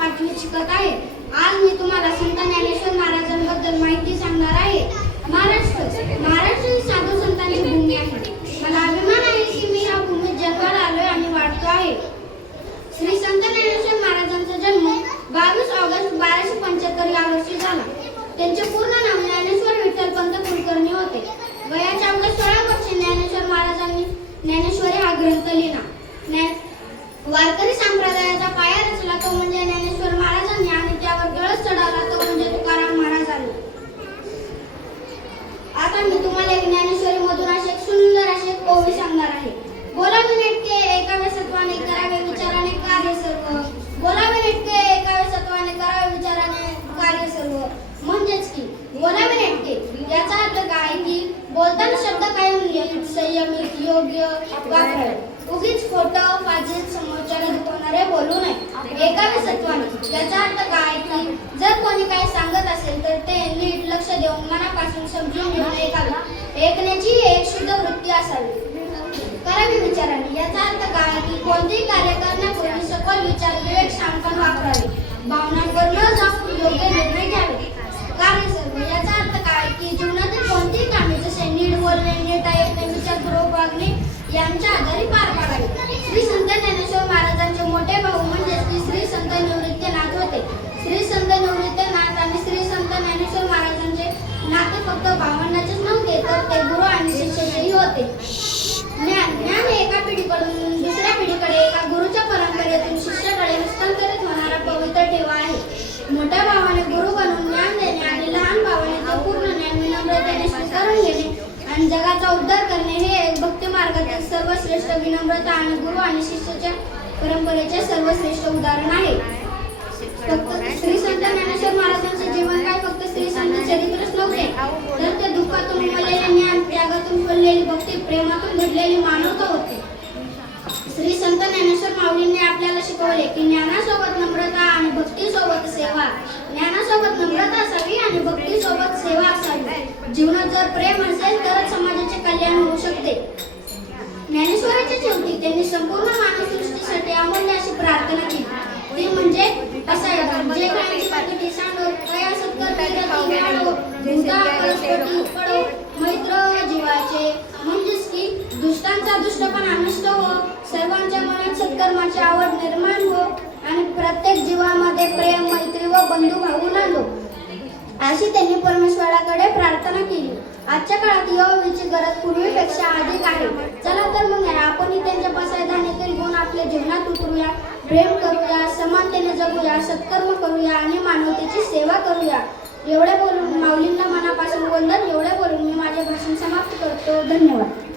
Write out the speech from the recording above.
5वीत शिकत आहे. आज मी तुम्हाला संत ज्ञानेश्वर महाराजांबद्दल माहिती सांगणार आहे. महाराष्ट्र ही साधू संतांची भूमी आहे. मला अभिमान आहे की मी या भूमीत जन्माला आलोय आणि वाढतो आहे. श्री संत ज्ञानेश्वर महाराजांचा जन्म 22 ऑगस्ट 1275 या वर्षी झाला. त्यांचे पूर्ण नाव ज्ञानेश्वर विठ्ठलपंत कुलकर्णी होते. वयाच्या अवघ्या 16 वर्षी ज्ञानेश्वर महाराजांनी ज्ञानेश्वरी हा ग्रंथ लिहिला. वारकरी संप्रदायाचा पाया रचला तो म्हणजे ज्ञानेश्वर महाराजांनी आणि त्यावर कळस चढवला तो म्हणजे तुकाराम महाराजांनी. आता मी तुम्हाला एक ज्ञानेश्वरी मधून अशी एक सुंदर अशी एक ओवी सांगणार आहे. बोलावे नेटके एकावे सत्वाने करावे विचाराने कार्य सर्व. बोलावे नेटके एकावे सत्वाने करावे विचाराने कार्य सर्व. म्हणजेच की बोलावे नेटके याचा अर्थ काय की बोलताना शब्द कायम नीट संयमित योग्य वापरावे. उगीच खोटं फाजील समोरच्याला दुखवणारे बोलू नये. एकावे सत्वाने याचा अर्थ काय की जर कोणी काही सांगत असेल तर ते नीट लक्ष देऊन मनापासून समजून घेऊन ऐकण्याची एक शुद्ध वृत्ती असावी. करावे विचाराने याचा अर्थ काय की कोणतेही कार्य करण्यापूर्वी सखोल विचार विवेक शांतपणे वापरावे. भावनांवर न जाऊन योग्य निर्णय घ्यावे. कार्य सर्व याचा अर्थ काय की जीवनातील कोणतेही कामे जसे नीट बोलणे नीट ऐकणे विचारपूर्वक वागणे यांच्या आधारे पार पाडावे. श्री संत ज्ञानेश्वर महाराजांचे मोठे भाऊ म्हणजे श्री संत निवृत्तीनाथ होते. श्री संत निवृत्तीनाथ आणि श्री संत ज्ञानेश्वर महाराजांचे नाते फक्त भावंडाचेच नव्हते तर ते गुरु आणि शिष्याचेही होते. ज्ञान एका पिढीकडून दुसऱ्या पिढीकडे एका गुरुच्या परंपरेतून शिष्याकडे हस्तांतरित होणारा पवित्र ठेवा आहे. मोठ्या भावाने गुरु बनून ज्ञान देणे आणि लहान भावाने ते पूर्ण ज्ञान विनम्रतेने स्वीकारून घेणे आणि जगाचा उद्धार करणे हे एक भक्ती मार्गातील सर्वश्रेष्ठ विनम्रता आणि गुरु आणि शिष्याच्या परंपरेचे सर्वश्रेष्ठ उदाहरण आहे. फक्त श्री संत ज्ञानेश्वर महाराजांचे जीवन काय फक्त श्री संत चरित्रच नव्हते तर ते दुःखातून उमललेले ज्ञान, त्यागातून फुललेली भक्ती, प्रेमातून घडलेली मानवता होते. श्री संत ज्ञानेश्वर माऊलींनी आपल्याला शिकवले की ज्ञानासोबत नम्रता आणि भक्तीसोबत सेवा. ज्ञानासोबत नम्रता असावी आणि भक्तीसोबत सेवा असावी. जीवनात जर प्रेम असेल तरच समाजाचे कल्याण होऊ शकते. ज्ञानेश्वराच्या शेवटी त्यांनी संपूर्ण मानवसृष्टीसाठी अमूल्य अशी प्रार्थना केली. ती म्हणजे असायला जे काहींची प्रगती सांडो तया सत्कर्मी रती वाढो भूता परस्पती पडो मैत्र जीवाचे. म्हणजेच की दुष्टांचा दुष्टपणा नष्ट हो, सर्वांच्या मनात सत्कर्माची आवड निर्माण हो आणि प्रत्येक जीवामध्ये प्रेम मैत्री व बंधुभाव आणो अशी त्यांनी परमेश्वराकडे प्रार्थना केली. आजच्या काळात या ओवीची गरज पूर्वीपेक्षा अधिक आहे. चला तर मग आपणही त्यांच्या पसायदानातील गुण आपल्या जीवनात उतरूया, प्रेम करूया, समानतेने जगूया, सत्कर्म करूया आणि मानवतेची सेवा करूया. एवढे बोलून माऊलींना मनापासून वंदन. एवढे बोलून मी माझे भाषण समाप्त करतो. धन्यवाद.